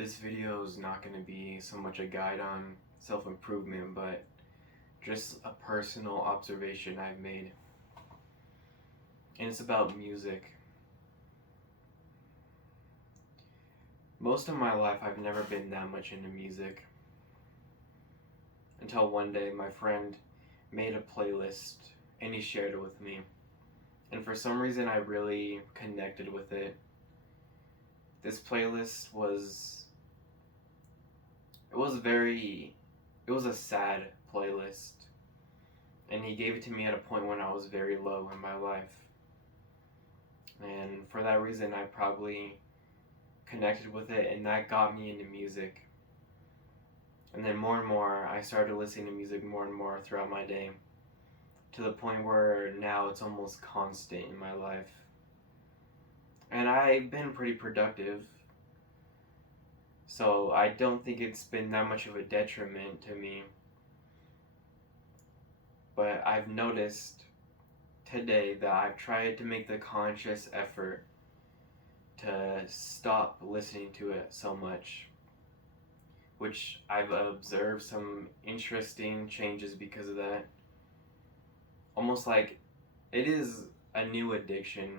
This video is not going to be so much a guide on self-improvement, but just a personal observation I've made. And it's about music. Most of my life I've never been that much into music. Until one day my friend made a playlist and he shared it with me. And for some reason I really connected with it. This playlist was a sad playlist. And he gave it to me at a point when I was very low in my life. And for that reason I probably connected with it, and that got me into music. And then more and more I started listening to music more and more throughout my day, to the point where now it's almost constant in my life. And I've been pretty productive, so I don't think it's been that much of a detriment to me. But I've noticed today that I've tried to make the conscious effort to stop listening to it so much, which I've observed some interesting changes because of that. Almost like it is a new addiction.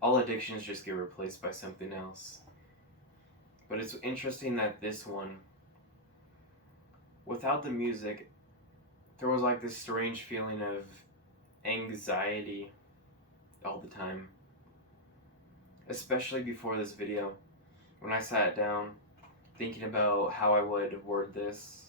All addictions just get replaced by something else. But it's interesting that this one, without the music, there was like this strange feeling of anxiety all the time. Especially before this video, when I sat down thinking about how I would word this,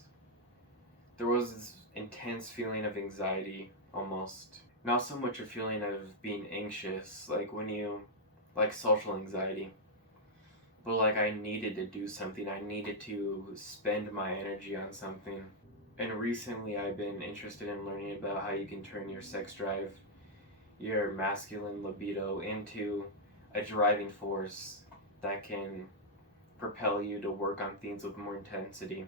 there was this intense feeling of anxiety almost. Not so much a feeling of being anxious, like social anxiety, but like I needed to do something, I needed to spend my energy on something. And recently I've been interested in learning about how you can turn your sex drive, your masculine libido, into a driving force that can propel you to work on things with more intensity.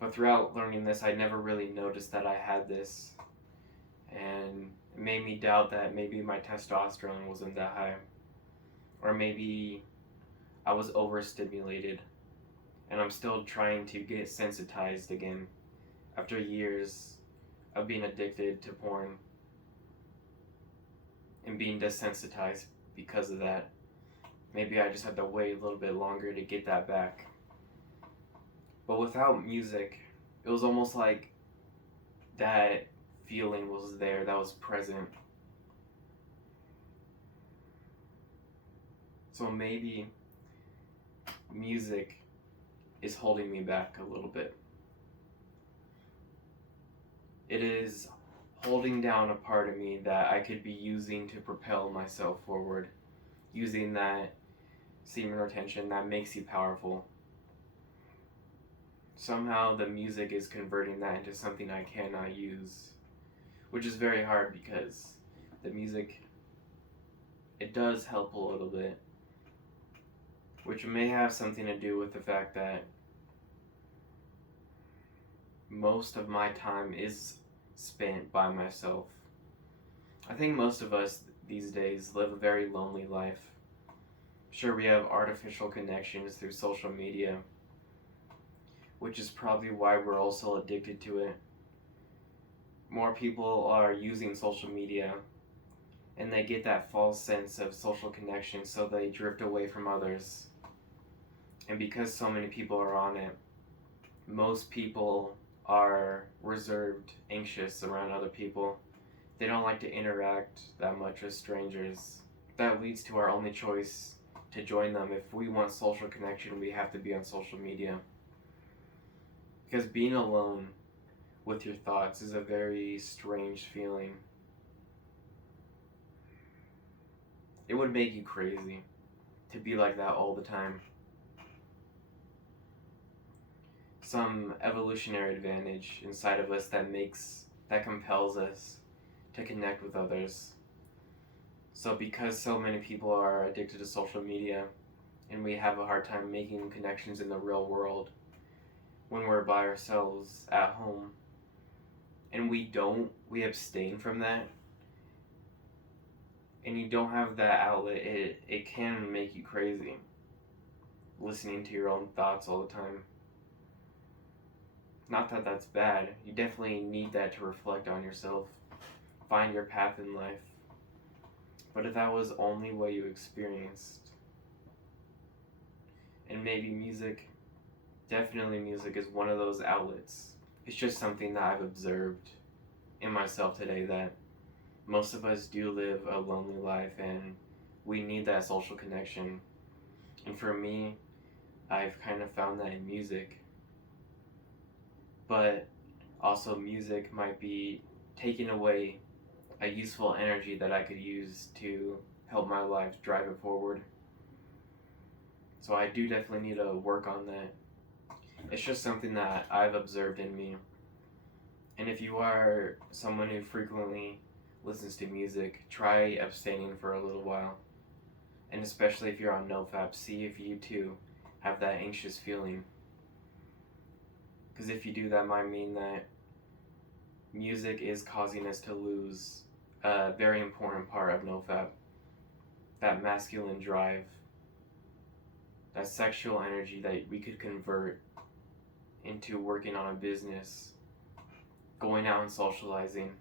But throughout learning this, I never really noticed that I had this, and it made me doubt that maybe my testosterone wasn't that high, or maybe I was overstimulated, and I'm still trying to get sensitized again after years of being addicted to porn and being desensitized because of that. Maybe I just have to wait a little bit longer to get that back. But without music, it was almost like that feeling was there, that was present. So maybe music is holding me back a little bit. It is holding down a part of me that I could be using to propel myself forward, using that semen retention that makes you powerful. Somehow the music is converting that into something I cannot use, which is very hard because the music, it does help a little bit, which may have something to do with the fact that most of my time is spent by myself. I think most of us these days live a very lonely life. Sure, we have artificial connections through social media, which is probably why we're also addicted to it. More people are using social media, and they get that false sense of social connection, so they drift away from others. And because so many people are on it, most people are reserved, anxious around other people. They don't like to interact that much with strangers. That leads to our only choice to join them. If we want social connection, we have to be on social media. Because being alone with your thoughts is a very strange feeling. It would make you crazy to be like that all the time. Some evolutionary advantage inside of us that compels us to connect with others. So because so many people are addicted to social media, and we have a hard time making connections in the real world when we're by ourselves at home, and we abstain from that, and you don't have that outlet, it can make you crazy. listening to your own thoughts all the time. Not that that's bad. You definitely need that to reflect on yourself, find your path in life. But if that was only what you experienced, and maybe music, definitely music is one of those outlets. It's just something that I've observed in myself today, that most of us do live a lonely life and we need that social connection. And for me, I've kind of found that in music. But also, music might be taking away a useful energy that I could use to help my life drive it forward. So I do definitely need to work on that. It's just something that I've observed in me. And if you are someone who frequently listens to music, try abstaining for a little while. And especially if you're on NoFap, see if you too have that anxious feeling. Because if you do, that might mean that music is causing us to lose a very important part of NoFap. That masculine drive, that sexual energy that we could convert into working on a business, going out and socializing,